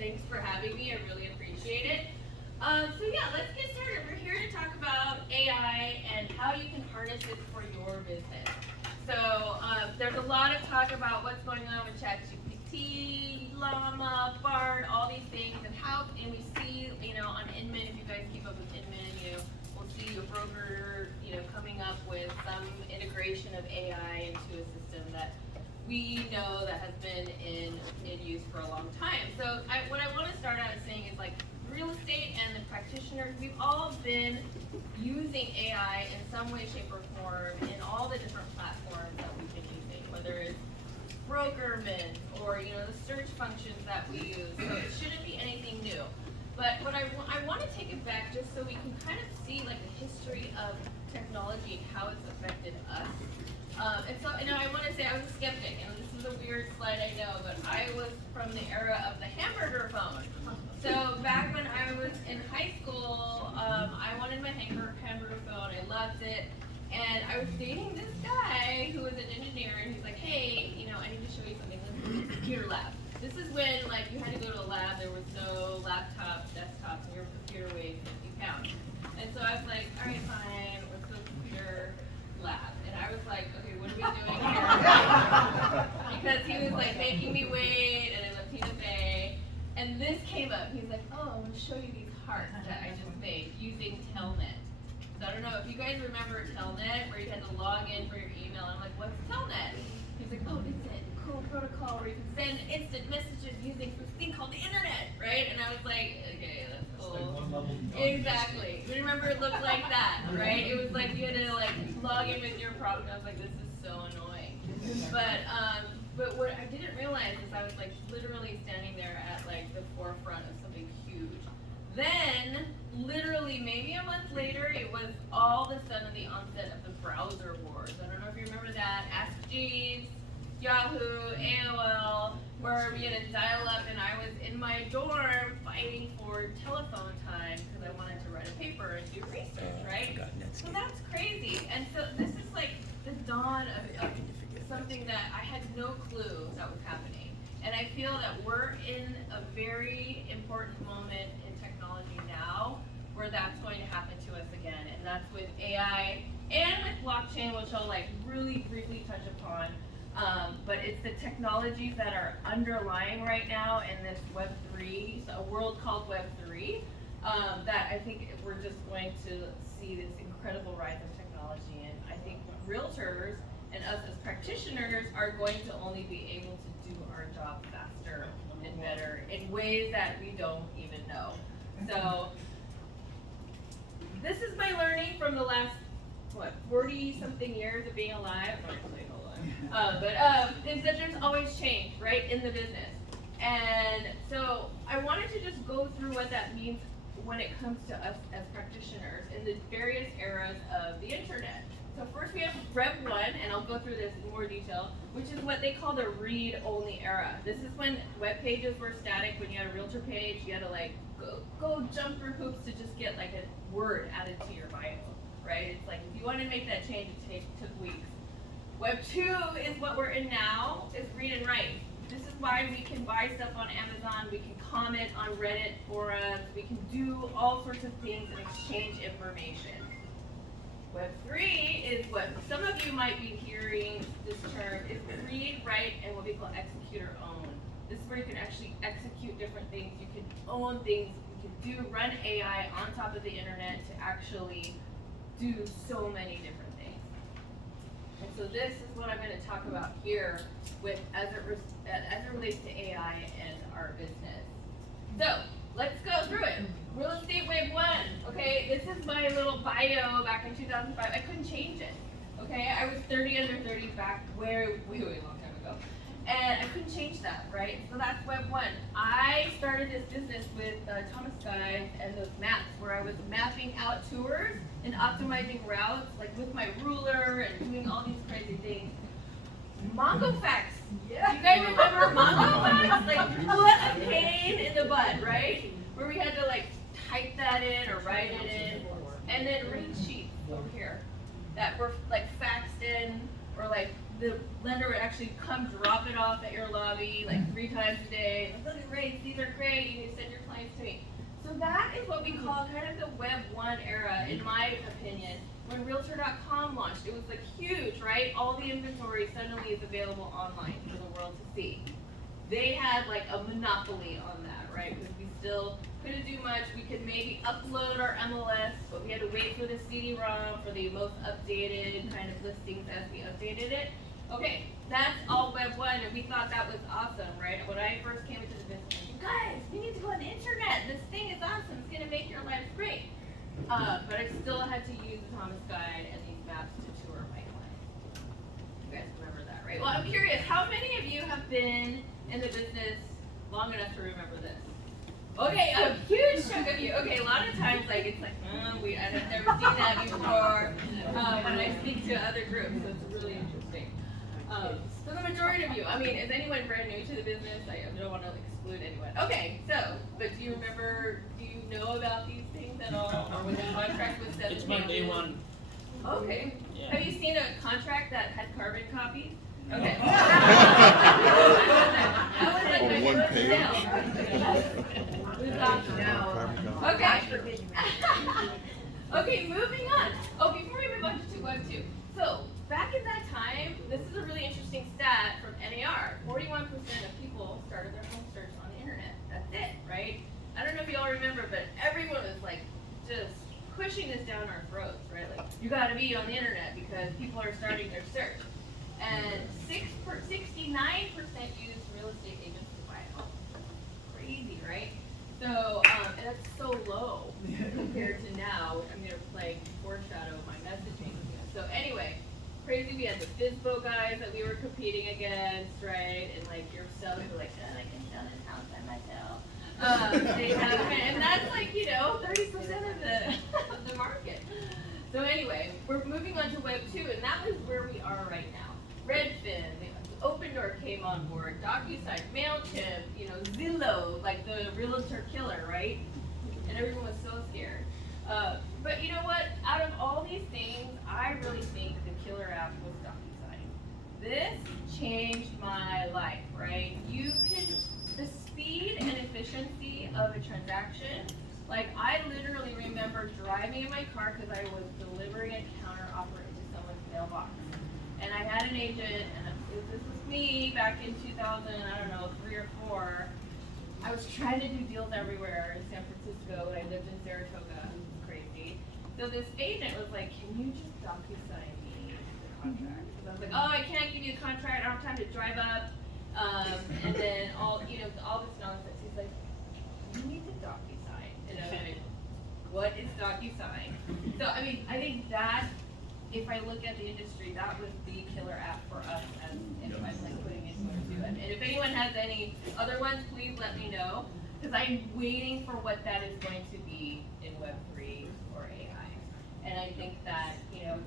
thanks for having me. I really appreciate it. So yeah, let's get started. We're here to talk about AI and how you can harness it for your business. So there's a lot of talk about what's going on with ChatGPT, Llama, Bard, all these things, and we see, on Inman, if you guys keep up with Inman, we'll see a broker, coming up with some integration of AI into a system that we know that has been in use for a long time. So what I want to start out saying is like real estate and the practitioners, we've all been using AI in some way, shape, or form in all the different platforms that we've been using, whether it's Brokerman or the search functions that we use. So it shouldn't be anything new. But what I want to take it back just so we can kind of see like the history of technology and how it's affected us. And I want to say I was a skeptic, and this is a weird slide, I know, but I was from the era of the hamburger phone. So back when I was in high school, I wanted my hamburger phone. I loved it, and I was dating this guy who was an engineer, and he's like, hey, I need to show you something. Let's go to the computer lab. This is when you had to go to a lab. There was no laptops, desktops, and your computer weighed 50 pounds. And so I was like, all right, fine, let's go to the computer lab. And I was like, okay, what are we doing here? Because he was like making me wait, and it was Tina Fey. And this came up. He's like, oh, I want to show you these hearts that I just made using Telnet. So I don't know if you guys remember Telnet, where you had to log in for your email. And I'm like, what's Telnet? He's like, oh, it's a cool protocol where you can send instant messages using this thing called the internet, right? And I was like, okay, that's cool. Exactly. You remember it looked like that, right? It was like you had to log in with your product. I was like, this is so annoying. But what I didn't realize is I was literally standing there at the forefront of something huge. Then, literally maybe a month later, it was all of a sudden the onset of the browser wars. I don't know if you remember that. Ask Jeeves, Yahoo, AOL, where we had to dial up, and I was in my dorm fighting for telephone time because I wanted to write a paper and do research, right? So that's crazy. And so this is the dawn of something that I had no clue that was happening. And I feel that we're in a very important moment in technology now where that's going to happen to us again. And that's with AI and with blockchain, which I'll really briefly touch upon. But it's the technologies that are underlying right now in this Web3, so a world called Web3, that I think we're just going to see this incredible rise of technology. And I think realtors and us as practitioners are going to only be able to do our job faster and better in ways that we don't even know. So this is my learning from the last, 40-something years of being alive. Is that there's always change, right, in the business. And so I wanted to just go through what that means when it comes to us as practitioners in the various eras of the internet. So first we have Rev 1, and I'll go through this in more detail, which is what they call the read-only era. This is when web pages were static. When you had a realtor page, you had to go jump through hoops to just get a word added to your bio, right? It's if you want to make that change, it took weeks. Web 2 is what we're in now, is read and write. This is why we can buy stuff on Amazon, we can comment on Reddit forums, we can do all sorts of things and exchange information. Web 3 is what some of you might be hearing this term, is read, write, and what we call execute or own. This is where you can actually execute different things, you can own things, you can run AI on top of the internet to actually do so many different things. And so this is what I'm going to talk about here as it relates to AI and our business. So let's go through it. Real estate wave 1. Okay, this is my little bio back in 2005. I couldn't change it. Okay, I was 30 under 30 back way long time ago, and I couldn't change that. Right. So that's web 1. I started this business with Thomas Guide and those maps, where I was mapping out tours and optimizing routes, with my ruler and doing all these crazy things. MongoFax. Yeah. Do you guys remember MongoFax? What a pain in the butt, right? Where we had to type that in or write it in, and then rate sheets over here that were faxed in or the lender would actually come drop it off at your lobby like 3 times a day. Like, look at rates, these are great, you need to send your clients to me. So that is what we call kind of the Web 1 era, in my opinion. When Realtor.com launched, it was like huge, right? All the inventory suddenly is available online for the world to see. They had like a monopoly on that, right? Because we still couldn't do much. We could maybe upload our MLS, but we had to wait for the CD-ROM for the most updated kind of listings as we updated it. Okay, that's all Web 1, and we thought that was awesome, right? When I first came into the business, you guys, we need to go on the internet. This thing is awesome. It's going to make your life great. But I still had to use the Thomas Guide and these maps to tour my clients. You guys remember that, right? Well, I'm curious, how many of you have been in the business long enough to remember this? Okay, a huge chunk of you. Okay, a lot of times, like, it's like, I've never seen that before when I speak to other groups, so it's really interesting. So the majority of you, I mean, is anyone brand new to the business? I don't want to exclude anyone. Okay, so, but do you know about these things at all? Or when the contract was set? It's my day one. Okay. Yeah. Have you seen a contract that had carbon copies? Okay. That was like my On one first page. sale. We've got to know. Okay. Okay, moving on. Oh, before we move on to Web 2. So, back in that time, this is a really interesting stat from NAR. 41% of people started their home search on the internet. That's it, right? I don't know if you all remember, but everyone was like just pushing this down our throats, right? Like, you gotta be on the internet because people are starting their search. And 69% use real estate agents to buy a home. Crazy, right? So, and that's so low compared to now. I'm gonna like foreshadow my messaging. So anyway, crazy. We had the FSBO guys that we were competing against, right? And like your sellers were like, I can sell this house by myself. They have, and that's like 30% of the market. So anyway, we're moving on to Web 2, and that is where we are right now. Redfin, Opendoor came on board, DocuSign, MailChimp, Zillow, like the realtor killer, right? And everyone was so scared. But you know what? Out of all these things, I really think the killer app was DocuSign. This changed my life, right? The speed and efficiency of a transaction. Like, I literally remember driving in my car because I was delivering a counter offer into someone's mailbox. And I had an agent, and this was me back in 2003 or 4. I was trying to do deals everywhere in San Francisco, and I lived in Saratoga. It was crazy. So this agent was like, can you just DocuSign me the contract? Because I was like, oh, I can't give you a contract. I don't have time to drive up. And then all this nonsense. He's like, you need to DocuSign. And I was like, what is DocuSign? So, I mean, I think that, if I look at the industry, that was the killer app for us as if I'm like putting into it. And if anyone has any other ones, please let me know, because I'm waiting for what that is going to be in Web 3 or AI. And I think that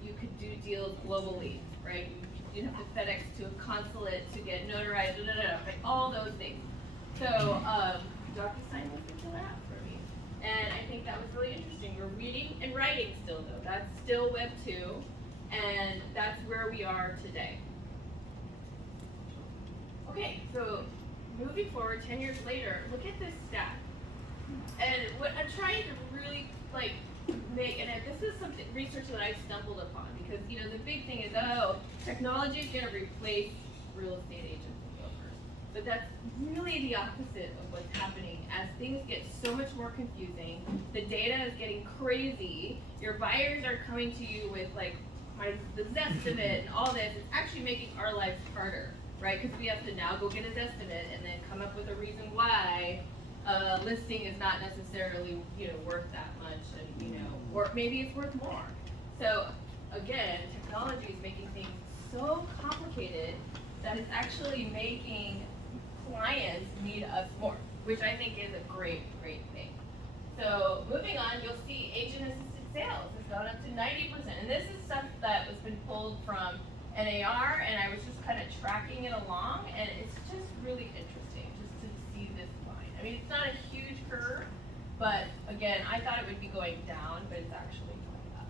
you could do deals globally, right? You have to FedEx to a consulate to get notarized, right? All those things. So DocuSign was the killer app for me, and I think that was really interesting. We're reading and writing still, though. That's still Web 2. And that's where we are today. Okay, so moving forward, 10 years later, look at this stat. And what I'm trying to really make, and this is something research that I stumbled upon, because the big thing is, technology is going to replace real estate agents and brokers. But that's really the opposite of what's happening. As things get so much more confusing, the data is getting crazy. Your buyers are coming to you with the Zestimate and all this. It's actually making our lives harder, right? Because we have to now go get a Zestimate and then come up with a reason why a listing is not necessarily worth that much, and or maybe it's worth more. So again, technology is making things so complicated that it's actually making clients need us more, which I think is a great thing. So moving on, you'll see agent-assisted sales has gone up to 90%. And this is stuff that was been pulled from NAR, and I was just kind of tracking it along, and it's just really interesting just to see this line. I mean, it's not a huge curve, but again, I thought it would be going down, but it's actually going up.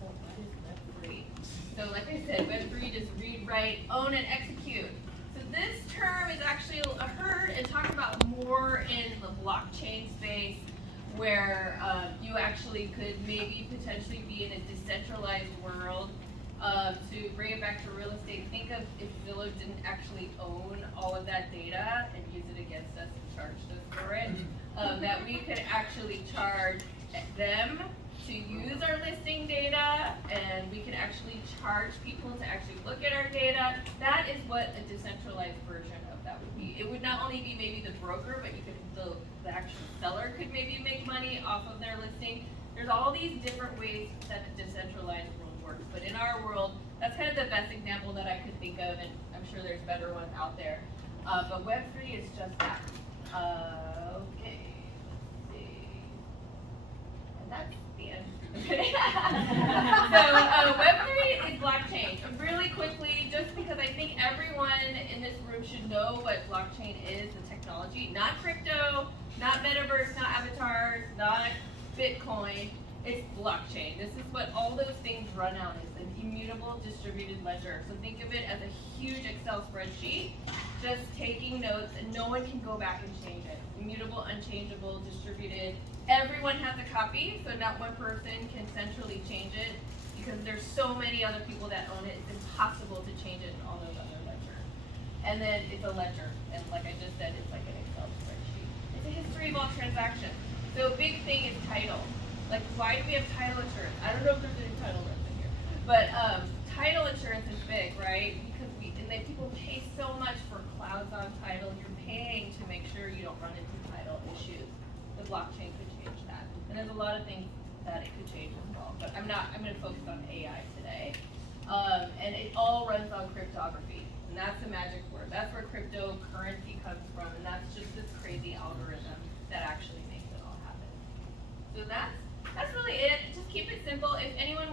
So what is Web 3? So like I said, Web3, just read, write, own, and execute. So this term is actually heard and talked about more in the blockchain space, where you actually could maybe potentially be in a decentralized world. To bring it back to real estate, think of if Zillow didn't actually own all of that data and use it against us and charged us for it, that we could actually charge them to use our listing data, and we can actually charge people to actually look at our data. That is what a decentralized version of that would be. It would not only be maybe the broker, but you could the actual seller could maybe make money off of their listing. There's all these different ways that a decentralized world works, but in our world, that's kind of the best example that I could think of, and I'm sure there's better ones out there. But Web3 is just that. Okay, let's see. And that's the end. So Web3 is blockchain. Really quickly, just because I think everyone in this room should know what blockchain is, the technology. Not crypto, not metaverse, not avatars, not Bitcoin. It's blockchain. This is what all those things run on, is an immutable distributed ledger. So think of it as a huge Excel spreadsheet, just taking notes, and no one can go back and change it. Immutable, unchangeable, distributed. Everyone has a copy, so not one person can centrally change it, because there's so many other people that own it, it's impossible to change it in all those other ledgers. And then it's a ledger, and like I just said, it's like an Excel spreadsheet. It's a history of all transactions. So a big thing is title. Like, why do we have title insurance? I don't know if there's any title insurance in here, but title insurance is big, right? Because people pay so much for clouds on title. You're paying to make sure you don't run into title issues. The blockchain could change that, and there's a lot of things that it could change as well. But I'm going to focus on AI today, and it all runs on cryptography, and that's the magic word. That's where cryptocurrency comes from, and that's just this crazy algorithm that actually makes it all happen. So that's really it. Just keep it simple. If anyone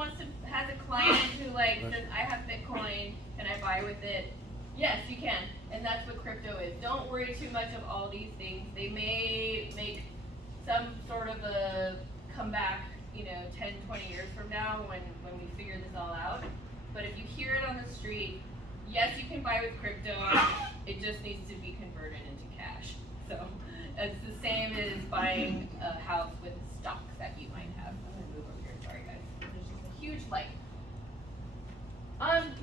has a client who says, I have Bitcoin, can I buy with it? Yes, you can. And that's what crypto is. Don't worry too much of all these things. They may make some sort of a comeback, 10, 20 years from now when we figure this all out. But if you hear it on the street, yes, you can buy with crypto. It just needs to be converted into cash. So it's the same as buying a house with stocks that you might have. I'm gonna move over here. Sorry, guys. There's just a huge light.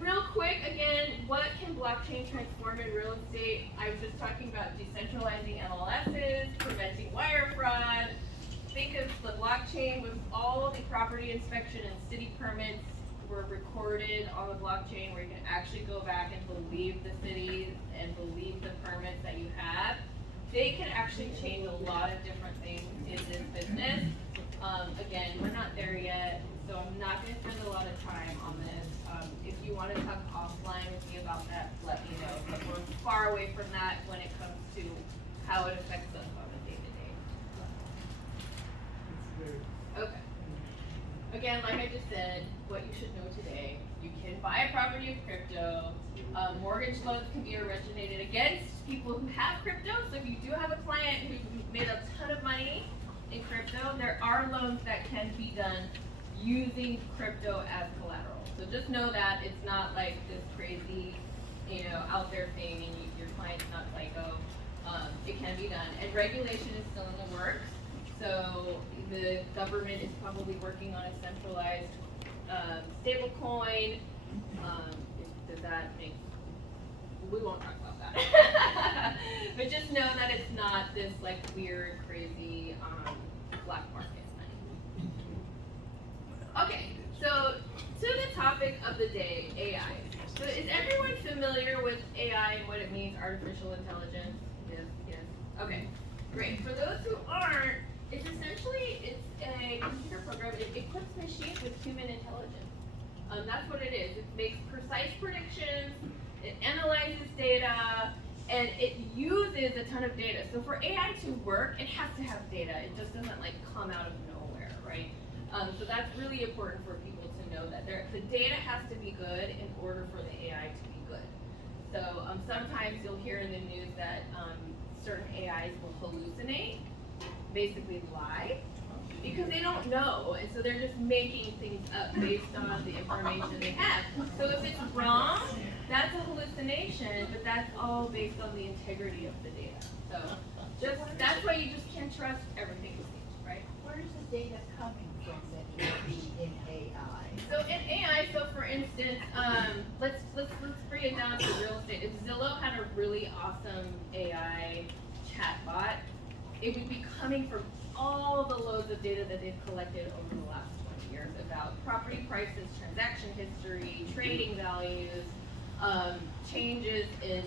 Real quick, again, what can blockchain transform in real estate? I was just talking about decentralizing MLSs, preventing wire fraud. Think of the blockchain with all the property inspection and city permits were recorded on the blockchain, where you can actually go back and believe the cities and believe the permits that you have. They can actually change a lot of different things in this business. Again, we're not there yet, so I'm not going to spend a lot of time on this. If you want to talk offline with me about that, let me know. But we're far away from that when it comes to how it affects us on a day-to-day. Okay. Again, like I just said, what you should know today, you can buy a property with crypto. Mortgage loans can be originated against people who have crypto. So if you do have a client who made a ton of money in crypto, there are loans that can be done using crypto as collateral. So just know that it's not like this crazy, out there thing, and your client's not psycho. It can be done, and regulation is still in the works. So the government is probably working on a centralized stable coin. Does that make? We won't talk about that. But just know that it's not this weird, crazy black market money. Okay, so to the topic of the day, AI. So is everyone familiar with AI and what it means, artificial intelligence? Yes. Okay, great. For those who aren't, it's a computer program. It equips machines with human intelligence. That's what it is. It makes precise predictions, it analyzes data, and it uses a ton of data. So for AI to work, it has to have data. It just doesn't come out of nowhere, right? So that's really important for people to know that the data has to be good in order for the AI to be good. So sometimes you'll hear in the news that certain AIs will hallucinate, basically lie. because they don't know, and so they're just making things up based on the information they have. So if it's wrong, that's a hallucination, but that's all based on the integrity of the data. So that's why you just can't trust everything you see, right? Where is the data coming from that would be in AI? So in AI, so for instance, let's bring it down to real estate. If Zillow had a really awesome AI chatbot, it would be coming from all the loads of data that they've collected over the last 20 years about property prices, transaction history, trading values, changes in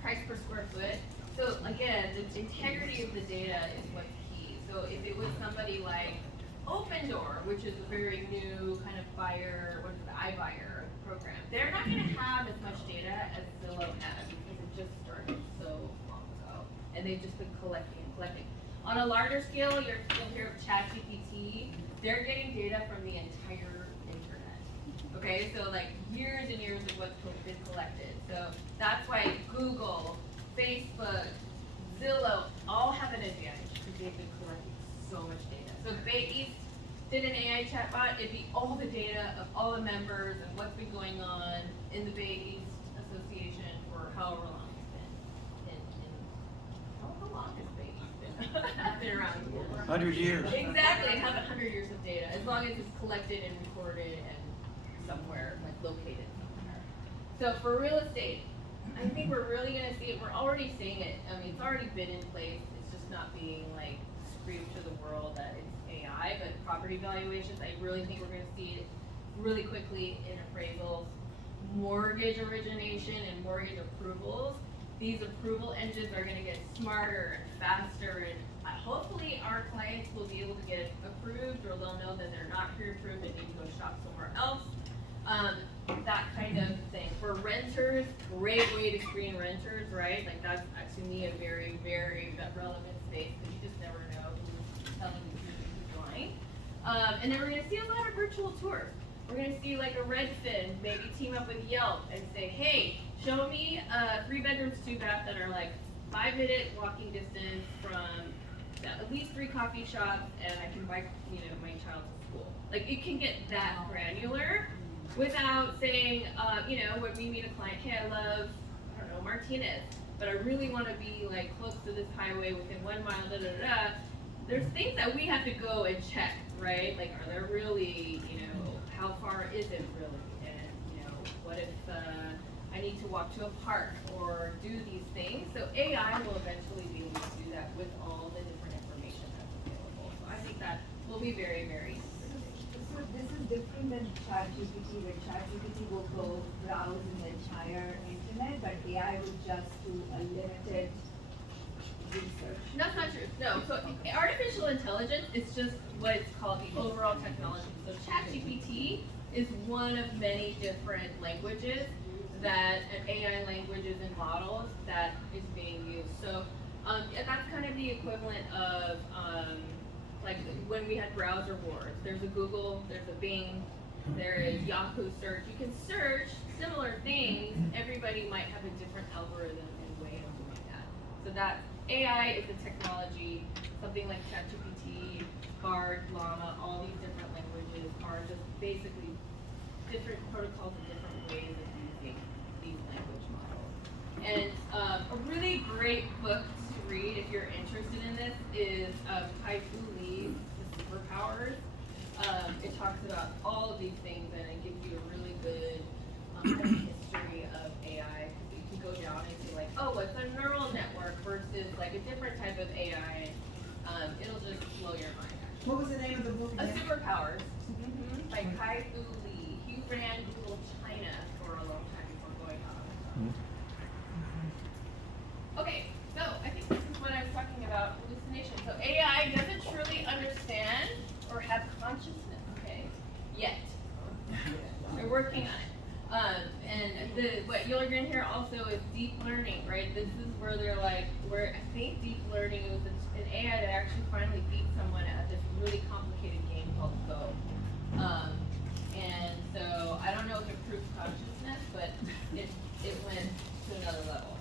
price per square foot. So again, the integrity of the data is what's key. So if it was somebody like Opendoor, which is a very new kind of buyer, what is it, iBuyer program, they're not going to have as much data as Zillow has because it just started so long ago, and they've just been collecting and collecting. On a larger scale, you'll hear of ChatGPT. They're getting data from the entire internet. Okay, so like years and years of what's been collected. So that's why Google, Facebook, Zillow all have an advantage because they've been collecting so much data. So if Bay East did an AI chatbot, it'd be all the data of all the members and what's been going on in the Bay East Association for however long it's been. How long has Bay East been around? 100 years. Exactly, it has 100 years of data, as long as it's collected and recorded and somewhere, like located somewhere. So for real estate, I think we're really gonna see it, we're already seeing it. I mean, it's already been in place, it's just not being like screamed to the world that it's AI, but property valuations, I really think we're gonna see it really quickly in appraisals, mortgage origination and mortgage approvals. These approval engines are gonna get smarter and faster, and hopefully our clients will be able to get approved, or they'll know that they're not pre-approved and need to go shop somewhere else. That kind of thing. For renters, great way to screen renters, right? Like that's to me a very, very relevant space because you just never know who's telling the truth and who's lying. And then we're gonna see a lot of virtual tours. We're gonna see like a Redfin maybe team up with Yelp and say, hey, show me 3 bedrooms, 2 bath that are like 5-minute walking distance from at least 3 coffee shops, and I can bike, my child to school. Like it can get that granular without saying, when we meet a client, hey, I love, Martinez, but I really want to be like close to this highway within 1 mile, da da da da. There's things that we have to go and check, right? Like, are there really, how far is it really? And, what if I need to walk to a park or do these things? So AI will eventually be able to do that with all the different information that's available. So I think that will be very, very So this is different than ChatGPT, where ChatGPT will go browse in the entire internet, but AI will just do a limited research. That's not true. No. So artificial intelligence is just what it's called, the overall technology. So ChatGPT is one of many different languages that AI languages and models that is being used. So and that's kind of the equivalent of like when we had browser wars. There's a Google, there's a Bing, there is Yahoo search. You can search similar things. Everybody might have a different algorithm and way of doing that. So that AI is a technology. Something like ChatGPT, Bard, Llama, all these different languages are just basically different protocols and different ways of using these language models. And a really great book to read if you're interested in this is Kai-Fu Lee's The Superpowers. It talks about all of these things and it gives you a really good kind of history of AI. You can go down and see like, oh, it's a neural network versus like a different type of AI. It'll just blow your mind. Actually. What was the name of the book again? Superpowers by Kai-Fu Lee. He ran Google China for a long time before going out on his own. Okay, so I think this is what I was talking about, hallucination. So AI doesn't truly understand or have consciousness, okay, yet. We're working on it. And what you're going to hear also is deep learning, right? This is where they're like, where I think deep learning is an AI that actually finally beat someone at this really complicated game called Go. And so I don't know if it proves consciousness, but it went to another level.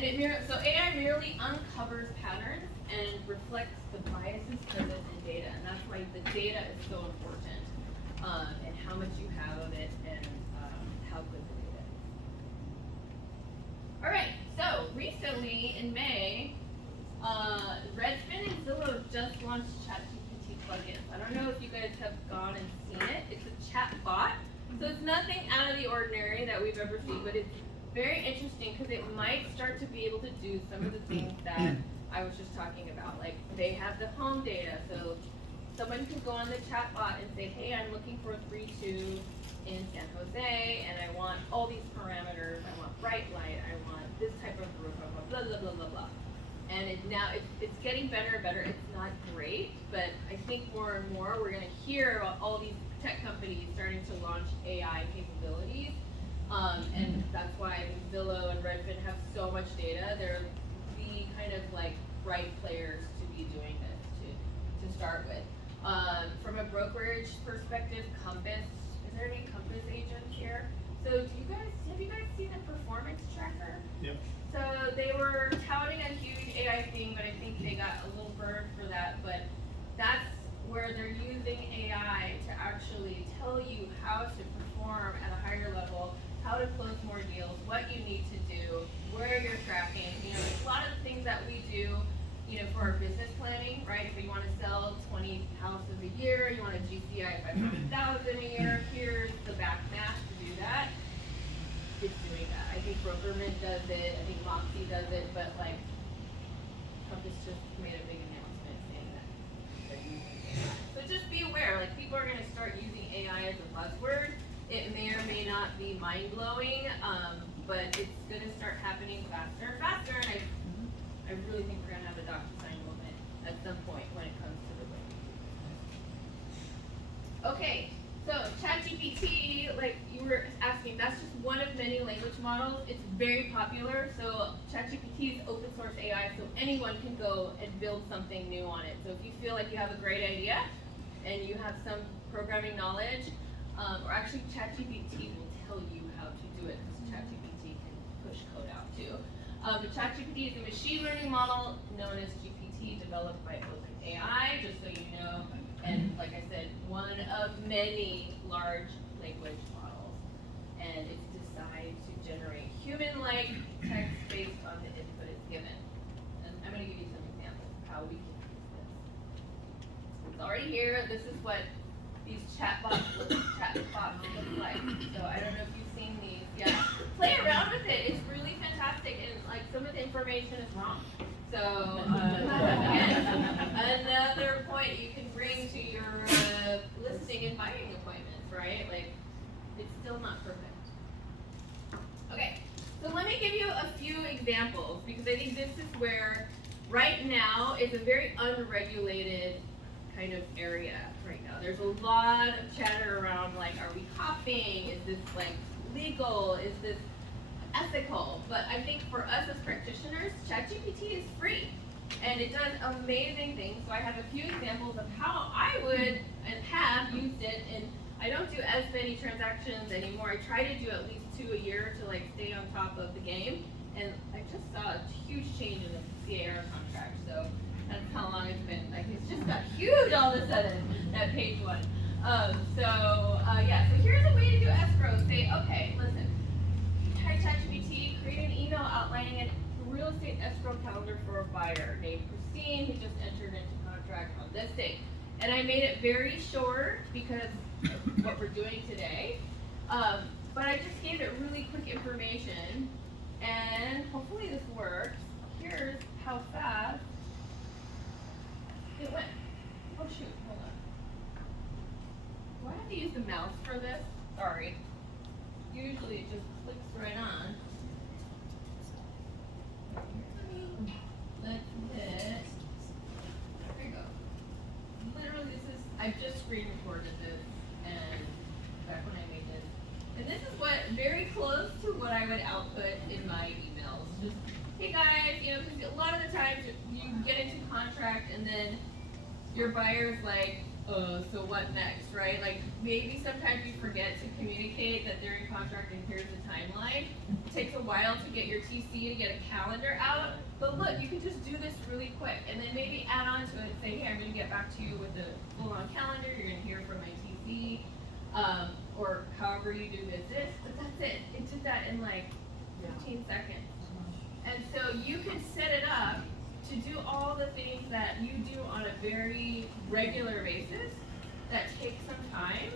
And so AI merely uncovers patterns and reflects the biases present in data, and that's why the data is so important, and how much you have of it, and how good the data is. All right, so recently in May, Redfin and Zillow just launched ChatGPT plugins. I don't know if you guys have gone and seen it. It's a chat bot, so it's nothing out of the ordinary that we've ever seen, but it's very interesting because it might start to be able to do some of the things that I was just talking about. Like they have the home data, so someone can go on the chat bot and say, hey, I'm looking for a 3-2 in San Jose, and I want all these parameters. I want bright light. I want this type of roof. I want blah, blah, blah, blah, blah. And it's getting better and better. It's not great, but I think more and more we're going to hear about all these tech companies starting to launch AI capabilities. And that's why Zillow and Redfin have so much data. They're the kind of like right players to be doing this to start with. From a brokerage perspective, Compass, is there any Compass agents here? So have you guys seen the performance tracker? Yep. So they were touting a huge AI thing, but I think they got a little burned for that. But that's where they're using AI to actually tell you how to perform at a higher level, how to close more deals, what you need to do, where you're tracking. There's a lot of the things that we do, for our business planning, right? If you want to sell 20 houses a year, you want a GCI of 500,000 a year, here's the back math to do that. It's doing that. I think Brokerman does it, I think Moxie does it, but like Compass just made a big announcement saying that they're using AI. So just be aware, like people are going to start using AI as a buzzword. It may or may not be mind-blowing, but it's going to start happening faster and faster, and I really think we're going to have a DocuSign moment at some point when it comes to the way. Okay, so ChatGPT, like you were asking, that's just one of many language models. It's very popular. So ChatGPT is open source AI, so anyone can go and build something new on it. So if you feel like you have a great idea and you have some programming knowledge, or actually ChatGPT will tell you how to do it, because ChatGPT can push code out too. But ChatGPT is a machine learning model known as GPT, developed by OpenAI, just so you know. And like I said, one of many large language models. And it's designed to generate human-like text based on the input it's given. And I'm going to give you some examples of how we can use this. It's already here. This is what these chatbots look like. So I don't know if you've seen these. Yeah, play around with it. It's really fantastic, and like some of the information is wrong. So again, another point you can bring to your listing and buying appointments, right? Like it's still not perfect. Okay, so let me give you a few examples, because I think this is where right now it's a very unregulated kind of area right now. There's a lot of chatter around like, are we copying? Is this like legal? Is this ethical? But I think for us as practitioners, ChatGPT is free and it does amazing things. So I have a few examples of how I would and have used it, and I don't do as many transactions anymore. I try to do at least 2 a year to like stay on top of the game, and I just saw a huge change in the CAR contract. So that's how long it's been. Like it's just got huge all of a sudden at page 1. So here's a way to do escrow. Say, okay, listen, hi ChatGPT, create an email outlining a real estate escrow calendar for a buyer named Christine who just entered into contract on this date. And I made it very short because of what we're doing today. But I just gave it really quick information, and hopefully this works. Here's how fast it went. Oh shoot, hold on. Do I have to use the mouse for this? Sorry. Usually it just clicks right on. Let's hit. There you go. Literally I've just screen recorded this, and back when I made this. And this is very close to what I would output in my emails. Just, hey guys, because a lot of the times you get into contract and then your buyer's like, so what next, right? Like, maybe sometimes you forget to communicate that they're in contract and here's the timeline. It takes a while to get your TC to get a calendar out, but look, you can just do this really quick, and then maybe add on to it and say, hey, I'm gonna get back to you with a full-on calendar, you're gonna hear from my TC, or however you do business, but that's it. It did that in like 15 seconds. And so you can set it up to do all the things that you do on a very regular basis that take some time.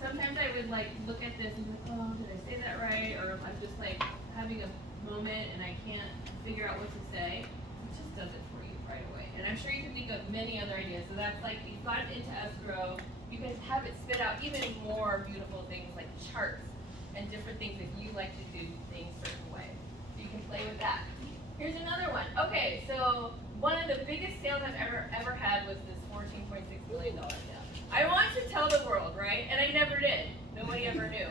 Sometimes I would like look at this and be like, oh, did I say that right? Or if I'm just like having a moment and I can't figure out what to say, it just does it for you right away. And I'm sure you can think of many other ideas. So that's like, you've got it into escrow, you can have it spit out even more beautiful things like charts and different things if you like to do things certain way. So you can play with that. Here's another one. Okay, so one of the biggest sales I've ever had was this $14.6 million sale. I wanted to tell the world, right? And I never did. Nobody ever knew.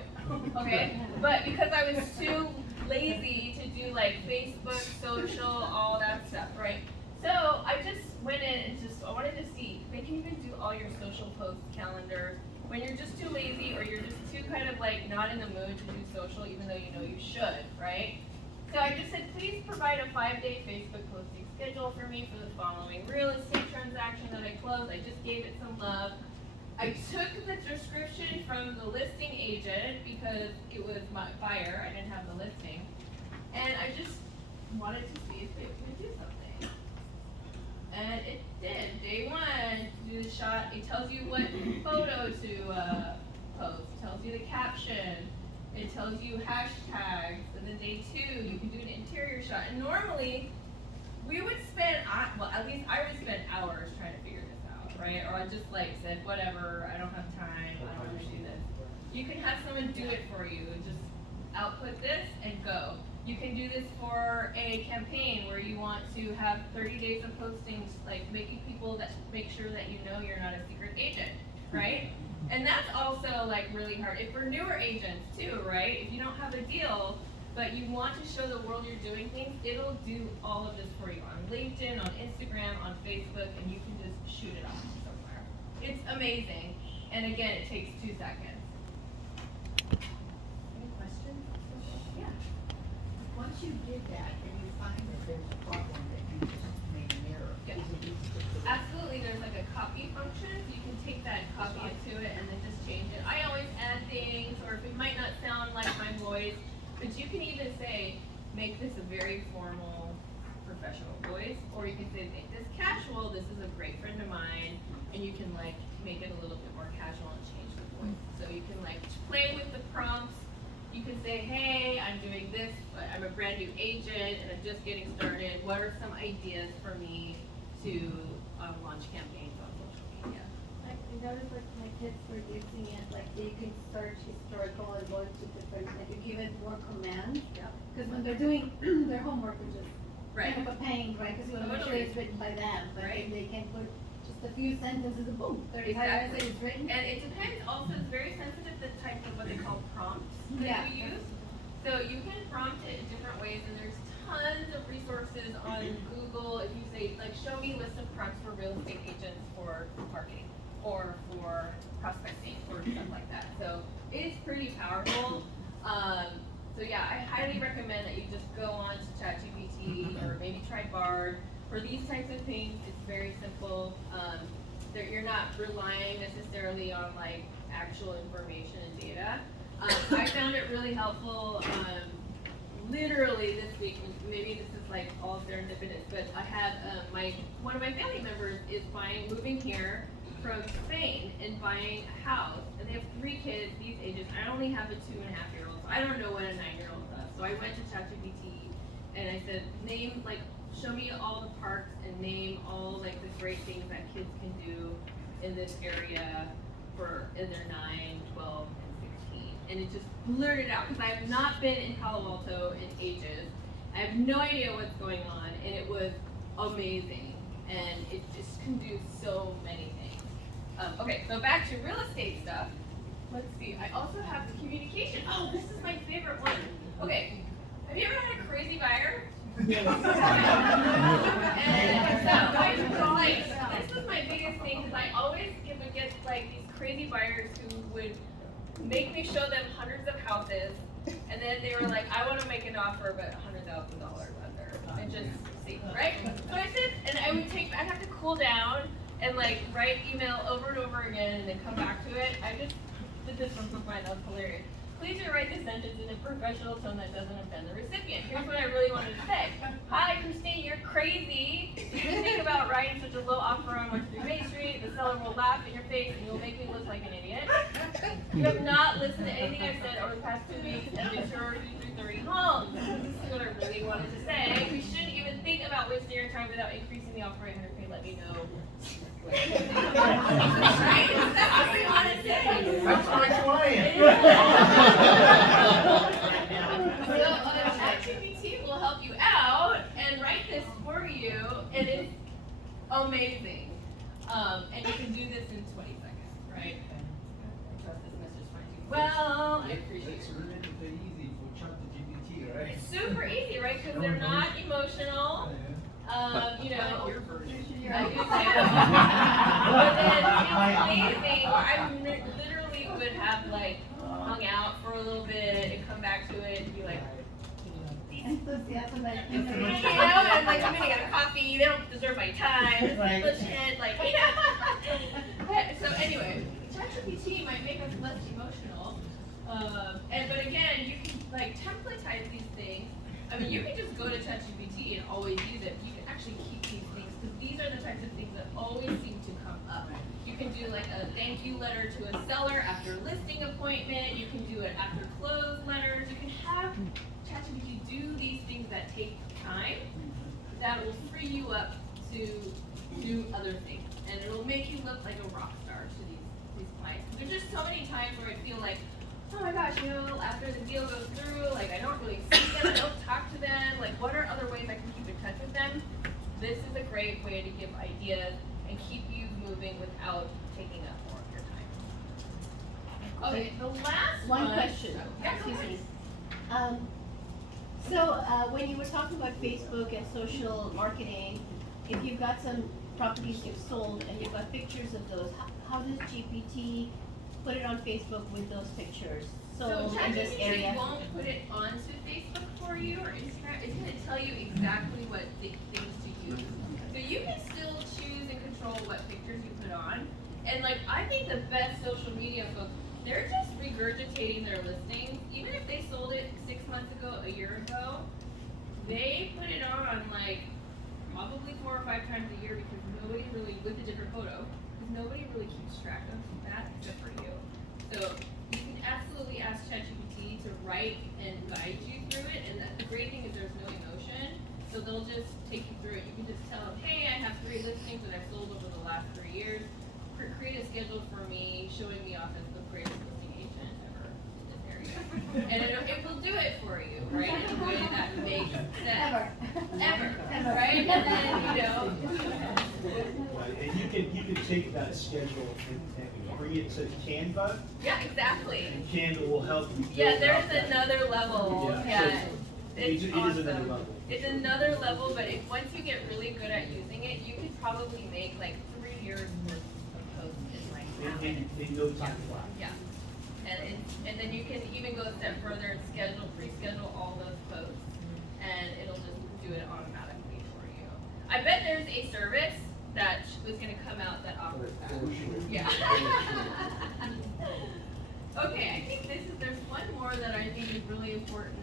Okay? But because I was too lazy to do like Facebook, social, all that stuff, right? So I just went in and I wanted to see, they can even do all your social post calendars. When you're just too lazy or you're just too kind of like not in the mood to do social even though you know you should, right? So I just said, please provide a 5-day Facebook posting schedule for me for the following real estate transaction that I closed. I just gave it some love. I took the description from the listing agent because it was my buyer. I didn't have the listing. And I just wanted to see if it would do something. And it did. Day one, do the shot. It tells you what photo to post. It tells you the caption. It tells you hashtags. And then day two, you can do an interior shot. And normally, we would spend, well, at least I would spend hours trying to figure this out, right? Or I just like said, whatever, I don't have time, I don't want to do this. You can have someone do it for you. Just output this and go. You can do this for a campaign where you want to have 30 days of postings, like making people that make sure that you know you're not a secret agent, right? And that's also like really hard. If we're newer agents too, right? If you don't have a deal, but you want to show the world you're doing things, it'll do all of this for you on LinkedIn, on Instagram, on Facebook, and you can just shoot it off somewhere. It's amazing. And again, it takes 2 seconds. Any questions? Yeah. Once you did that and you find that there's a problem that you just made an error, Yeah. is it easy to fix? Absolutely, there's like a copy function. You can take that, copy it to it, and then just change it. I always add things, or if it might not sound like my voice, but you can even say, make this a very formal, professional voice, or you can say, make this casual, this is a great friend of mine, and you can like make it a little bit more casual and change the voice. So you can like play with the prompts. You can say, hey, I'm doing this, but I'm a brand new agent, and I'm just getting started. What are some ideas for me to launch campaigns on social media? I noticed like my kids were using it, like they can search historical and go into different, like you give it more commands. Yeah. Because when they're doing their homework, which is Right. kind of a pain, right? Because you want to make sure Totally. it's written by them, but Right. then they can put just a few sentences and boom, their entire Exactly. essay is written. And it depends also, it's very sensitive to the type of what they call prompts Yeah. that you use. So you can prompt it in different ways, and there's tons of resources on Google. If you say, like, show me list of prompts for real estate agents for marketing or for prospecting or stuff like that. So it is pretty powerful. So yeah, I highly recommend that you just go on to ChatGPT or maybe try Bard. For these types of things, it's very simple. You're not relying necessarily on like actual information and data. I found it really helpful. Literally this week, maybe this is like all serendipitous, but I had one of my family members is moving here from Spain and buying a house, and they have 3 kids, these ages. I only have a 2.5-year-old, so I don't know what a 9-year-old does. So I went to ChatGPT and I said, show me all the parks and name all like the great things that kids can do in this area in their 9, 12, and 16. And it just blurted out, because I have not been in Palo Alto in ages. I have no idea what's going on, and it was amazing. And it just can do so many things. Okay, so back to real estate stuff. Let's see, I also have the communication. Oh, this is my favorite one. Okay, have you ever had a crazy buyer? And so I was like, this was my biggest thing, because I always would get like these crazy buyers who would make me show them hundreds of houses, and then they were like, I want to make an offer but $100,000 under, and just see, right? So I said, and I'd have to cool down and like write email over and over again and then come back to it. I just did this one for fun, that was hilarious. Please rewrite this sentence in a professional tone that doesn't offend the recipient. Here's what I really wanted to say. Hi, Christine, you're crazy. You didn't think about writing such a low offer on 123 Main Street. The seller will laugh in your face and you'll make me look like an idiot. You have not listened to anything I've said over the past 2 weeks and been sure to do 30 homes. This is what I really wanted to say. We shouldn't even think about wasting your time without increasing the offer rate 100K. Let me know. Right? That's what we want to say. That's my client. So ChatGPT will help you out and write this for you, and it's amazing. And you can do this in 20 seconds, right? I trust this message finds you well. I appreciate It's it. really easy for ChatGPT, right? It's super easy, right? Because they're not emotional. You know, I do too. But then it's amazing. I literally would have like hung out for a little bit and come back to it and be like, Enthusiasm, like, you know, and like I'm gonna get a coffee. They don't deserve my time. It's Right. legit, like you know. So anyway, ChatGPT might make us less emotional. But again, you can like templatize these things. I mean, you can just go to ChatGPT and always use it. You can actually keep these things because these are the types of things that always seem to come up. You can do like a thank you letter to a seller after listing appointment. You can do it after close letters. You can have ChatGPT do these things that take time that will free you up to do other things. And it'll make you look like a rock star to these clients. There's just so many times where I feel like, oh my gosh, you know, after the deal goes through, like I don't really see them, I don't talk to them, like what are other ways I can keep in touch with them? This is a great way to give ideas and keep you moving without taking up more of your time. Okay, the last one. One question, Yeah, go excuse ahead. me. When you were talking about Facebook and social marketing, if you've got some properties you've sold and you've got pictures of those, how does GPT put it on Facebook with those pictures? So In this ChatGPT area. won't put it onto Facebook for you or Instagram. It's going to tell you exactly what things to use. So you can still choose and control what pictures you put on. And like I think the best social media folks, they're just regurgitating their listings. Even if they sold it 6 months ago, a year ago, they put it on like probably 4 or 5 times a year because nobody really, with a different photo, because nobody really keeps track of that except for you. So you can absolutely ask ChatGPT to write and guide you through it. And the great thing is there's no emotion. So they'll just take you through it. You can just tell them, hey, I have 3 listings that I've sold over the last 3 years. Create a schedule for me, showing me off as the greatest listing agent ever in this area. And it will do it for you, right? In a way that makes sense. Ever. Right? And then, you know. And you can take that schedule and bring it to Canva, Yeah, exactly. and Canva will help you. Yeah, build there's out that. another level. Yeah. It's It is awesome. another level. It's another level, but once you get really good at using it, you could probably make like 3 years worth of posts in like half In no time flat. Yeah. And then you can even go a step further and pre-schedule all those posts, and it'll just do it automatically for you. I bet there's a service that was going to come out that offers that. For sure. Yeah. Okay, I think there's one more that I think is really important.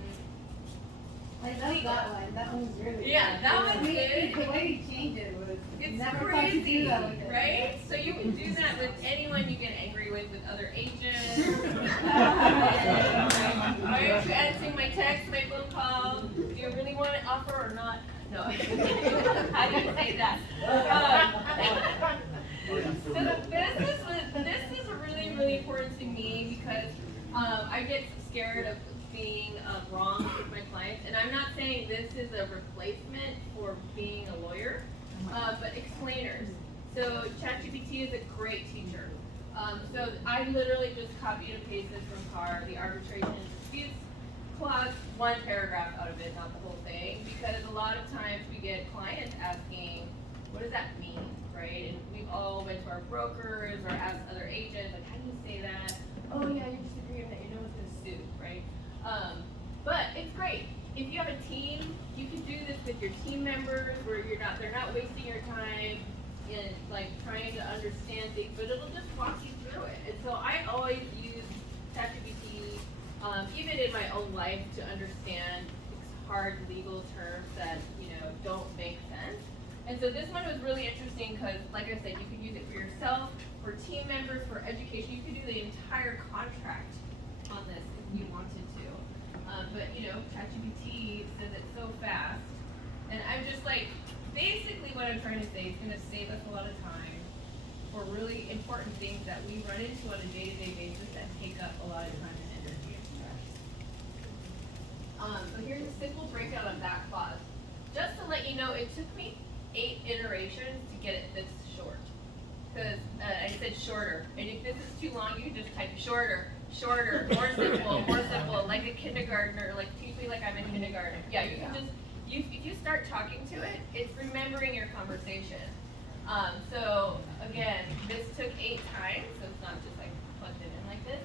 I love that one, that one's really. Yeah, good. that one's good. The way you changed it was, It's never thought to do crazy, that with it. right? So you can do that with anyone you get angry with other agents. Why aren't you answering my text, my phone call? Do you really want an offer or not? No. How do you say that? So this is really, really important to me because I get scared of being wrong with my clients, and I'm not saying this is a replacement for being a lawyer, but explainers. So ChatGPT is a great teacher. So I literally just copied and pasted from CAR the arbitration and disputes clause, 1 paragraph out of it, not the whole thing, because a lot of times we get clients asking, what does that mean, right? And we've all went to our brokers or asked other agents, like, how do you say that? Oh yeah, you're just agreeing that you know it's gonna sue, right? But it's great. If you have a team, you can do this with your team members where they're not wasting your time in like trying to understand things, but it'll just walk you through it. And so I always use ChatGPT, even in my own life, to understand hard legal terms that, don't make sense. And so this one was really interesting because, like I said, you could use it for yourself, for team members, for education. You could do the entire contract on this if you wanted to. But ChatGPT says it so fast. And I'm just like, basically what I'm trying to say is going to save us a lot of time for really important things that we run into on a day-to-day basis that take up a lot of time and energy. So here's a simple breakdown of that clause. Just to let you know, it took me 8 iterations to get it this short. Because I said shorter. And if this is too long, you can just type shorter, more simple, like a kindergartner, like teach me like I'm in kindergarten. Yeah, you can just, if you start talking to it, it's remembering your conversation. So again, this took 8 times, so it's not just like plugged it in like this.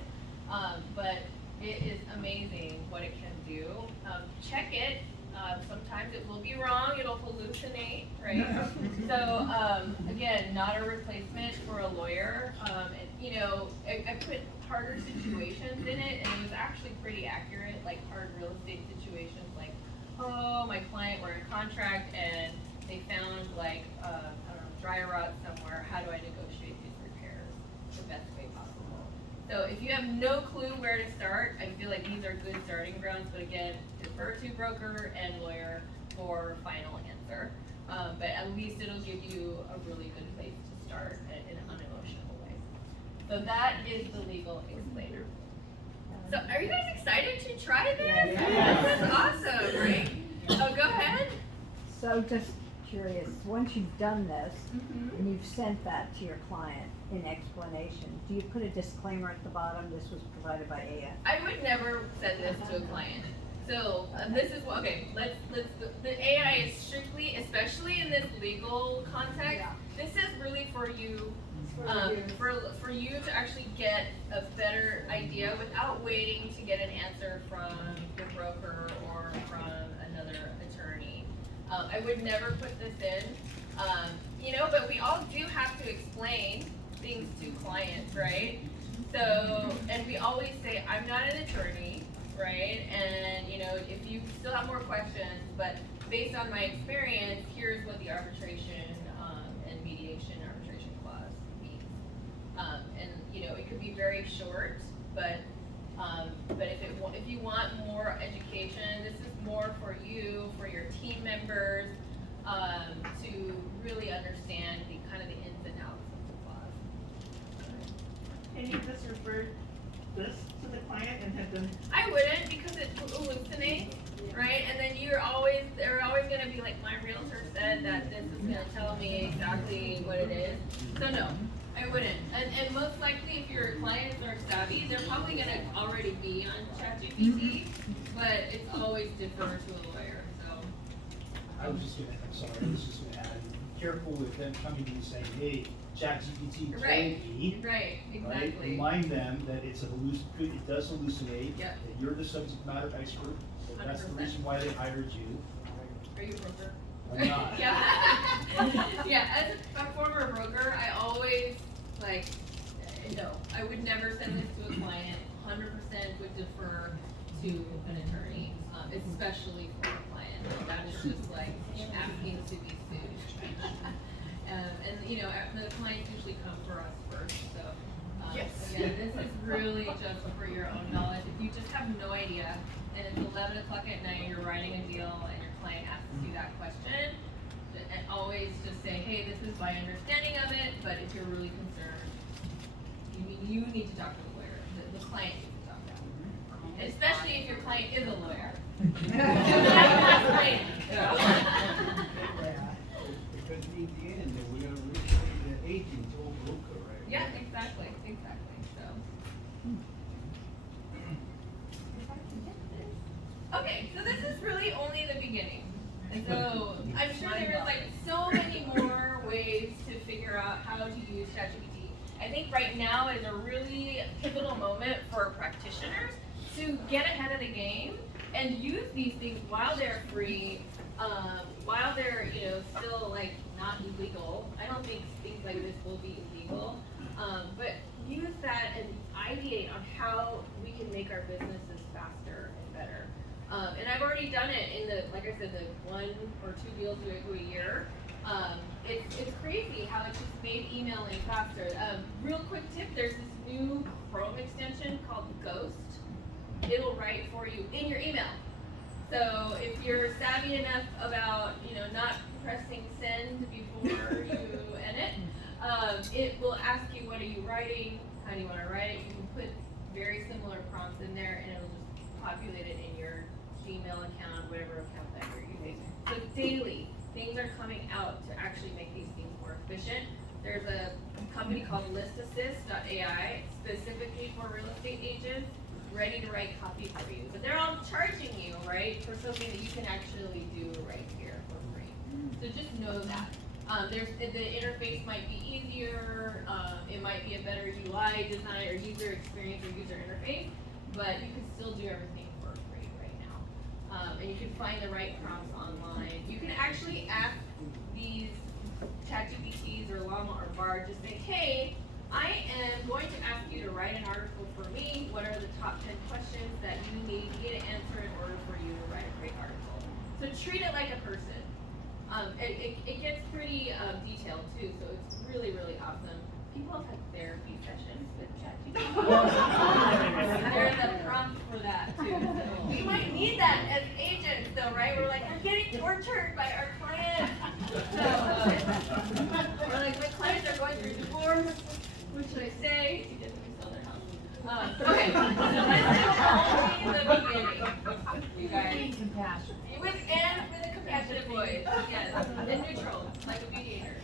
But it is amazing what it can do. Check it. Sometimes it will be wrong, it'll hallucinate, right? So, again, not a replacement for a lawyer. I put harder situations in it, and it was actually pretty accurate, like hard real estate situations, like, oh, my client were in contract, and they found, like, dry rot somewhere, how do I negotiate these repairs the best way possible? So if you have no clue where to start, I feel like these are good starting grounds, but again, defer to broker and lawyer for final answer. But at least it'll give you a really good place to start in an unemotional way. So that is the legal explainer. So are you guys excited to try this? Yes. This is awesome, right? Oh, go ahead. So just curious, once you've done this Mm-hmm. and you've sent that to your client in explanation, do you put a disclaimer at the bottom, this was provided by AI? I would never send this to a client. So this is what, okay, let's the AI is strictly, especially in this legal context, this is really for you, for you to actually get a better idea without waiting to get an answer from your broker or from another attorney. I would never put this in, but we all do have to explain things to clients, right? So, and we always say, I'm not an attorney, right? And, if you still have more questions, but based on my experience, here's what the arbitration and mediation arbitration clause means. It could be very short, but if you want more education, this is more for you, for your team members, to really understand the kind of the ins and outs of the clause. Can you just refer this to the client and have them? I wouldn't, because it hallucinates, right? And then they're always gonna be like, my realtor said that this is gonna tell me exactly what it is. So no, I wouldn't. And most likely, if your clients are savvy, they're probably gonna already be on ChatGPT, but it's always defer to a lawyer, so. I was just gonna add, be careful with them coming and saying, hey, ChatGPT told Right. me. Right, Right? exactly. Remind them that it does hallucinate, Yep. that you're the subject matter expert, that that's the 100%. reason why they hired you. Are you a broker? I'm not. Yeah, as a former broker, I always, no, I would never send this to a client, 100% would defer to an attorney, especially for a client. That is just like asking to be sued. The clients usually come for us first, so. Again, this is really just for your own knowledge. If you just have no idea, and it's 11 o'clock at night, you're writing a deal, and your client asks you that question, and always just say, hey, this is my understanding of it, but if you're really concerned, you need to talk to the lawyer. The client needs to talk to them. Especially if your client is a lawyer. Because in the end, we are really the agent or broker, right? Yeah, exactly, so. Okay, so this is really only the beginning. And so I'm sure there is so many more ways to figure figure out how to use ChatGPT. I think right now is a really pivotal moment for practitioners to get ahead of the game and use these things while they're free, while they're still like not illegal. I don't think things like this will be illegal, but use that and ideate on how we can make our businesses faster and better. And I've already done it in the, like I said, the 1 or 2 deals we do a year. It's crazy how it's just made emailing faster. Real quick tip, there's this new Chrome extension called Ghost. It'll write for you in your email. So if you're savvy enough about, not pressing send before you edit, it will ask you what are you writing, how do you want to write it. You can put very similar prompts in there and it'll just populate it in your Gmail account, whatever account that you're using. So daily, things are coming out to actually make these things more efficient. There's a company called ListAssist.ai specifically for real estate agents, ready to write copy for you. But they're all charging you, right, for something that you can actually do right here for free. So just know that. The interface might be easier, it might be a better UI design or user experience or user interface, but you can still do everything for free right now. And you can find the right prompts online. You can actually ask these ChatGPTs or Llama or Bard, just say, hey, I am going to ask you to write an article for me. What are the top 10 questions that you need to get an answer in order for you to write a great article? So treat it like a person. It gets pretty detailed too, so it's really, really awesome. People have had therapy sessions with ChatGPT. There's a prompt for that too. So we might need that as agents though, right? We're like, we're getting tortured by our clients. So, we're like, my clients are going through divorce. What should I say? He didn't sell their house. Okay, so let's do only the beginning. You guys. Being compassionate. With a compassionate voice, yes, and neutral, like a mediator.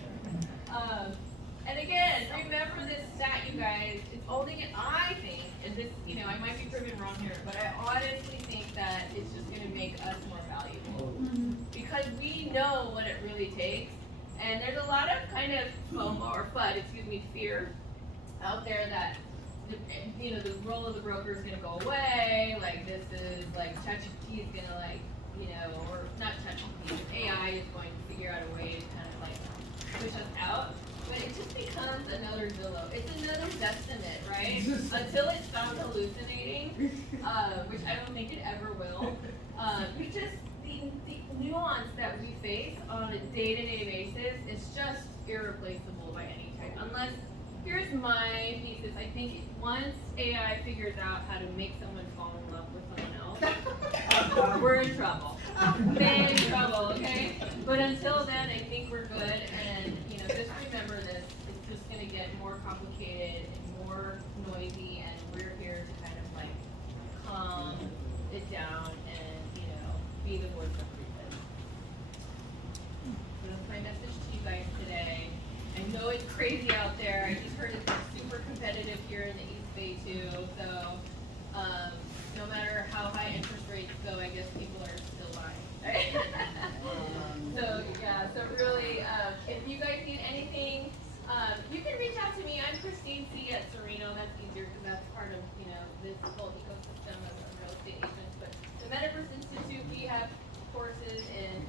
And again, remember this stat, you guys. It's only, I think, and this, I might be proven wrong here, but I honestly think that it's just going to make us more valuable because we know what it really takes. And there's a lot of kind of FOMO or fear out there that the role of the broker is gonna go away. Like this is like ChatGPT is gonna or not ChatGPT, AI is going to figure out a way to kind of like push us out. But it just becomes another Zillow. It's another Zestimate, right? Until it's found hallucinating, which I don't think it ever will. The nuance that we face on a day-to-day basis is just irreplaceable by any type. Unless, here's my thesis, I think once AI figures out how to make someone fall in love with someone else, we're in trouble. Big trouble, okay? But until then, I think we're good, and just remember this, it's just gonna get more complicated and more noisy, and we're here to kind of like calm it down and, be the voice of reason. So that's my message to you guys today. I know it's crazy out there. I just heard it's super competitive here in the East Bay too. So no matter how high interest rates go, I guess people are still buying. So really, if you guys need anything, you can reach out to me. I'm Christine C. at Sereno. That's easier because that's part of this whole ecosystem of real estate agents. But the Metaverse Institute, we have courses in,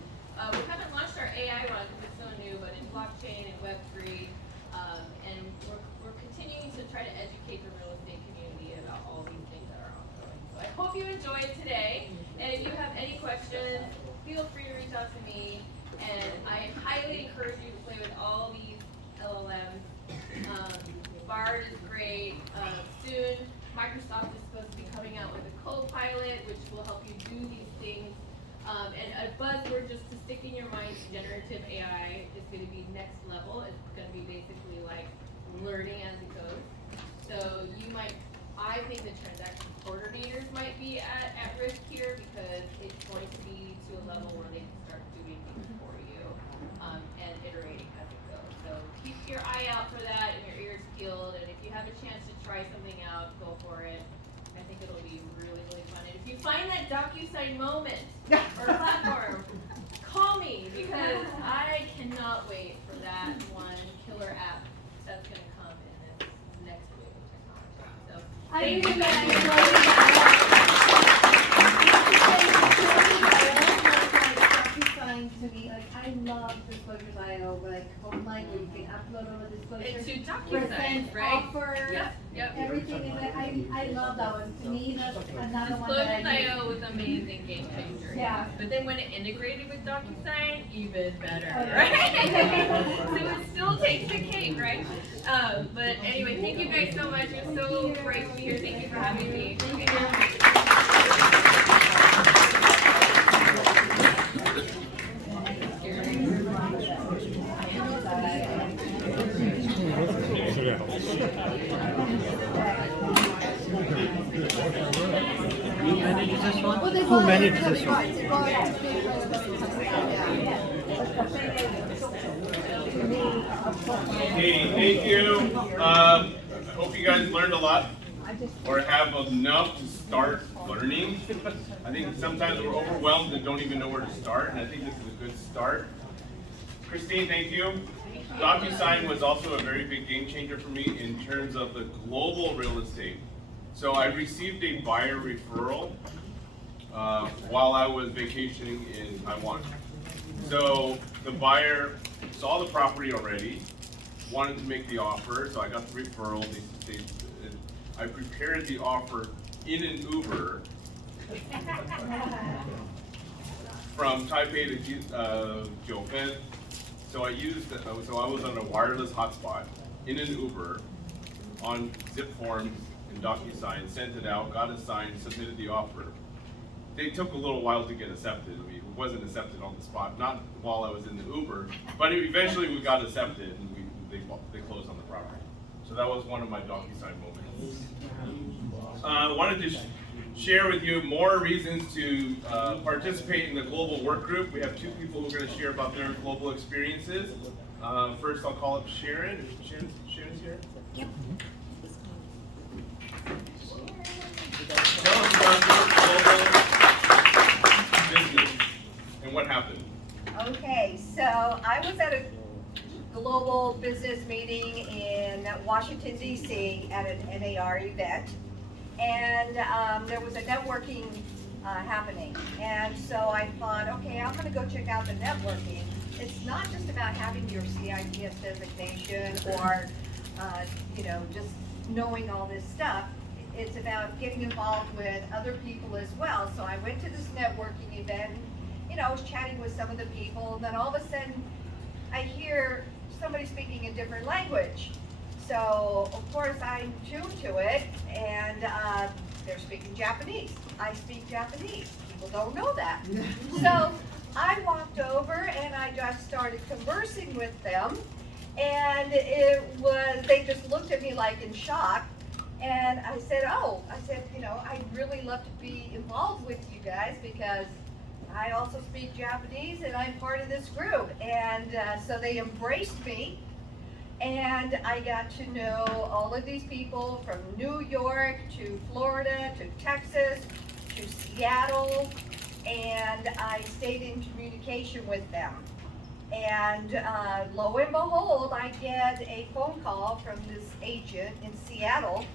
we haven't launched our AI one because it's so new, but in blockchain and Web3, and we're continuing to try to educate the real estate community about all these things that are ongoing. So I hope you enjoyed today, and if you have any questions, feel free to reach out to me, and I highly encourage you to play with all these LLMs. Bard is great. Soon, Microsoft is supposed to be coming out with a Copilot, which will help you do these things. And a buzzword just to stick in your mind, generative AI is going to be next level. It's going to be basically like learning as it goes. So I think the transaction coordinators might be at risk here because it's going to be to a level where they can start doing things for you and iterating as it goes. So keep your eye out for that and your ears peeled. And if you have a chance to try something out, go for it. I think it'll be really, really fun. And if you find that DocuSign moment or platform, call me because I cannot wait for that one killer app that's gonna come in this next wave of technology. So I thank you remember guys. I to me, like, I love Disclosures.io, like, online, where you can upload all the disclosures. It's to Present DocuSign, right? offers, Yep. everything is like, I love that one. To me, that's another one that I use. Disclosures.io was amazing game changer. Yeah. But then when it integrated with DocuSign, even better, Oh, right? yeah. So it still takes the cake, right? But anyway, thank you guys so much. It was so great to be here. Thank you for having me. Who manages this one? Hey, thank you. I hope you guys learned a lot or have enough to start learning. I think sometimes we're overwhelmed and don't even know where to start, and I think this is a good start. Christine, thank you. DocuSign was also a very big game changer for me in terms of the global real estate. So I received a buyer referral while I was vacationing in Taiwan. So the buyer saw the property already, wanted to make the offer, so I got the referral. I prepared the offer in an Uber from Taipei to Jiufen. So I was on a wireless hotspot in an Uber on zip forms and DocuSign, sent it out, got it signed, submitted the offer. They took a little while to get accepted. I mean, it wasn't accepted on the spot, not while I was in the Uber, but eventually we got accepted and they closed on the property. So that was one of my DocuSign moments. I wanted to share with you more reasons to participate in the global work group. We have two people who are going to share about their global experiences. First, I'll call up Sharon. Sharon's here? Yep. Tell us about your global business and what happened. Okay, so I was at a global business meeting in Washington, D.C. at an NAR event. And there was a networking happening. And so I thought, okay, I'm gonna go check out the networking. It's not just about having your CIPS designation or, just knowing all this stuff. It's about getting involved with other people as well. So I went to this networking event, I was chatting with some of the people, and then all of a sudden I hear somebody speaking a different language. So, of course, I'm tuned to it, and they're speaking Japanese. I speak Japanese. People don't know that. So, I walked over, and I just started conversing with them, and they just looked at me like in shock, and I said, I'd really love to be involved with you guys, because I also speak Japanese, and I'm part of this group. And so they embraced me. And I got to know all of these people from New York to Florida to Texas to Seattle, and I stayed in communication with them. And lo and behold, I get a phone call from this agent in Seattle,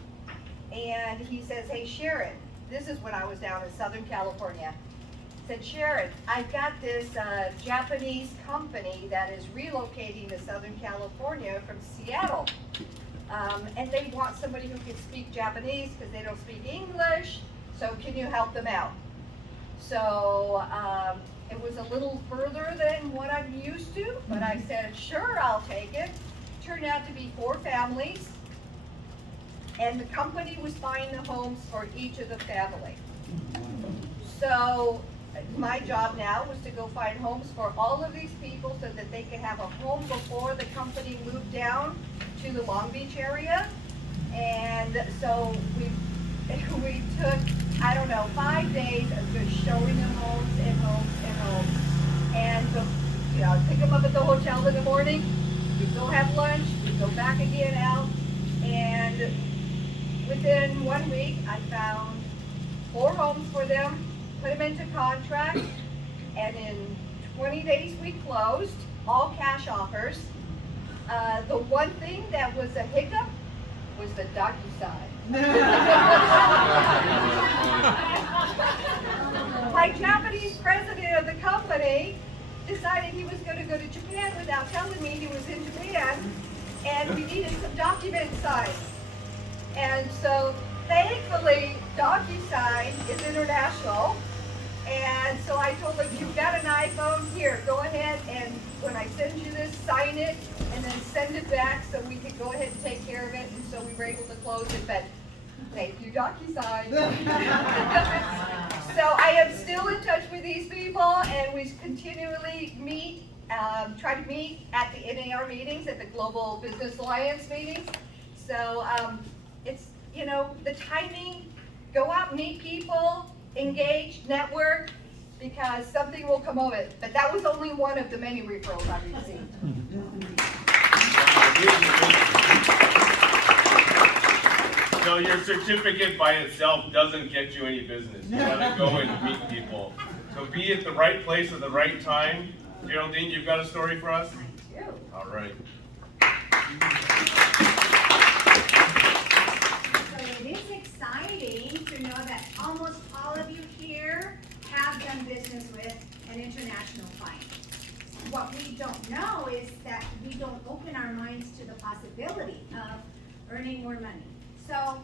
and he says, hey Sharon, this is when I was down in Southern California. Said, Sharon, I've got this Japanese company that is relocating to Southern California from Seattle. And they want somebody who can speak Japanese because they don't speak English. So can you help them out? So it was a little further than what I'm used to, but I said, sure, I'll take it. Turned out to be 4 families. And the company was buying the homes for each of the family. So my job now was to go find homes for all of these people so that they could have a home before the company moved down to the Long Beach area. And so we took, 5 days of just showing them homes and homes and homes. And so, pick them up at the hotel in the morning, we'd go have lunch, we'd go back again out, and within 1 week, I found 4 homes for them, put them into contract, and in 20 days we closed, all cash offers. The one thing that was a hiccup was the DocuSign. My Japanese president of the company decided he was going to go to Japan without telling me he was in Japan, and we needed some documents signed. And so thankfully, DocuSign is international. And so I told him, you've got an iPhone, here, go ahead, and when I send you this, sign it, and then send it back so we could go ahead and take care of it. And so we were able to close it, but thank you, DocuSign. So I am still in touch with these people, and we continually meet, try to meet at the NAR meetings, at the Global Business Alliance meetings. So it's, you know, the timing, go out, meet people, engage, network, because something will come of it. But that was only one of the many referrals I've received. So your certificate by itself doesn't get you any business. You gotta go and meet people. So be at the right place at the right time. Geraldine, you've got a story for us? I do. All right. So it is exciting to know that almost all of you here have done business with an international client. What we don't know is that we don't open our minds to the possibility of earning more money. So,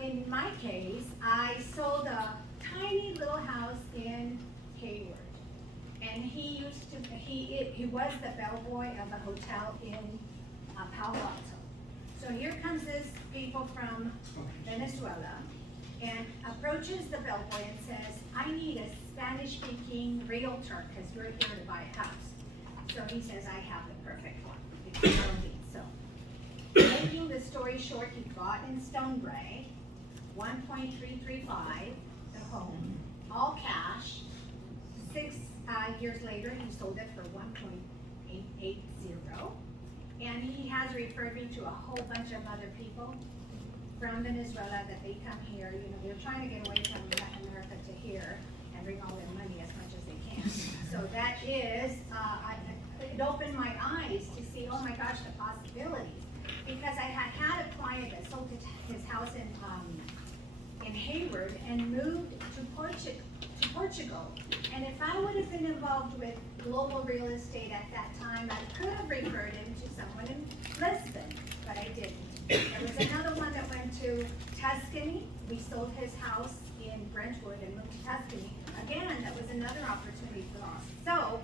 in my case, I sold a tiny little house in Hayward. And he was the bellboy of a hotel in Palo Alto. So here comes this people from Venezuela and approaches the bellboy and says, I need a Spanish-speaking realtor because we're here to buy a house. So he says, I have the perfect one. It's Geraldine. So making the story short, he bought in Stonebray, 1.335, the home, all cash. 6 years later, he sold it for 1.880. And he has referred me to a whole bunch of other people from Venezuela that they come here. You know, they're trying to get away from Latin America to here and bring all their money as much as they can. So that is, it opened my eyes to see, oh my gosh, the possibilities. Because I had a client that sold his house in Hayward and moved to Portugal. And if I would have been involved with global real estate at that time, I could have referred him to someone in Lisbon, but I didn't. There was another one that went to Tuscany. We sold his house in Brentwood and moved to Tuscany. Again, that was another opportunity for us. So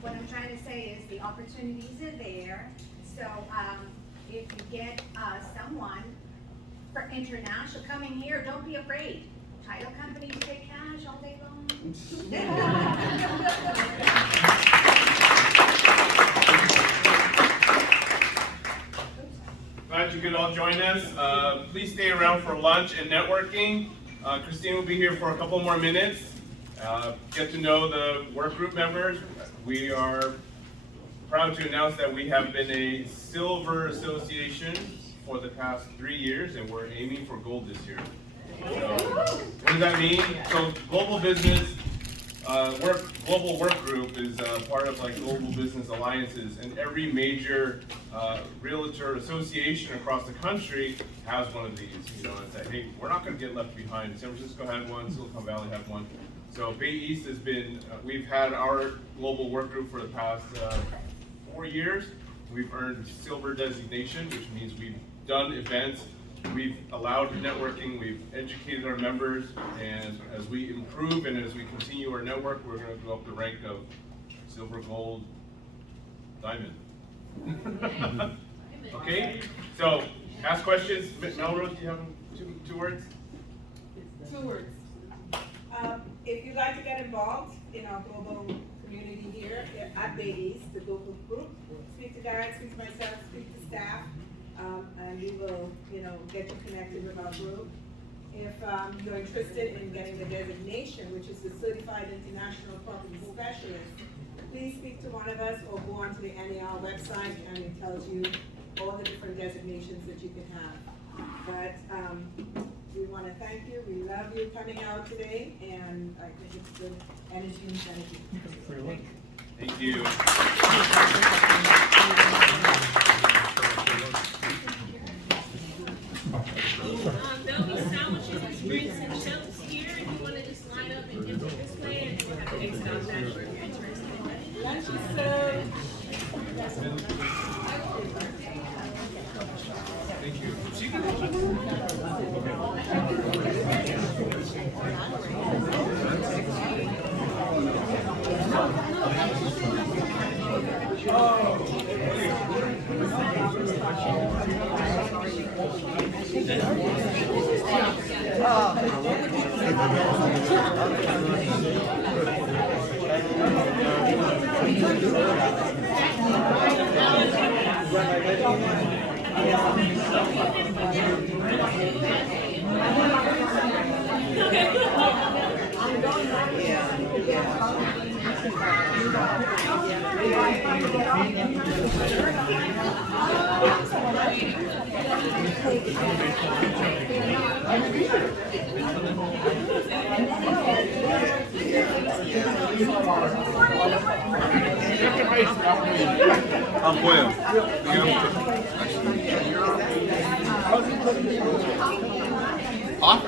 what I'm trying to say is the opportunities are there. So if you get someone for international coming here, don't be afraid. Title companies take cash all day long. Glad you could all join us. Please stay around for lunch and networking. Christine will be here for a couple more minutes. Get to know the work group members. We are proud to announce that we have been a silver association for the past 3 years, and we're aiming for gold this year. So, what does that mean? So Global Business Global Work Group is part of like Global Business Alliances, and every major realtor association across the country has one of these. You know, and say, hey, we're not going to get left behind. San Francisco had one, Silicon Valley had one. So Bay East has been, we've had our Global Work Group for the past 4 years. We've earned silver designation, which means we've done events. We've allowed networking, we've educated our members, and as we improve and as we continue our network, we're going to go up the rank of silver, gold, diamond. Okay, so ask questions. Melrose, do you have two words? 2 words. If you'd like to get involved in our global community here at Bay East, the global group, speak to Garrett, speak to myself, speak to staff. And we will, get you connected with our group. If you're interested in getting the designation, which is the Certified International Property Specialist, please speak to one of us or go onto the NAR website and it tells you all the different designations that you can have. But we wanna thank you, we love you coming out today, and I think it's good energy and energy. Thank you. There'll be sandwiches and drinks and shelves here, if you wanna just line up and enter this way, and we'll have the next stop back if you're interested. Lunch is served. Puedo. Office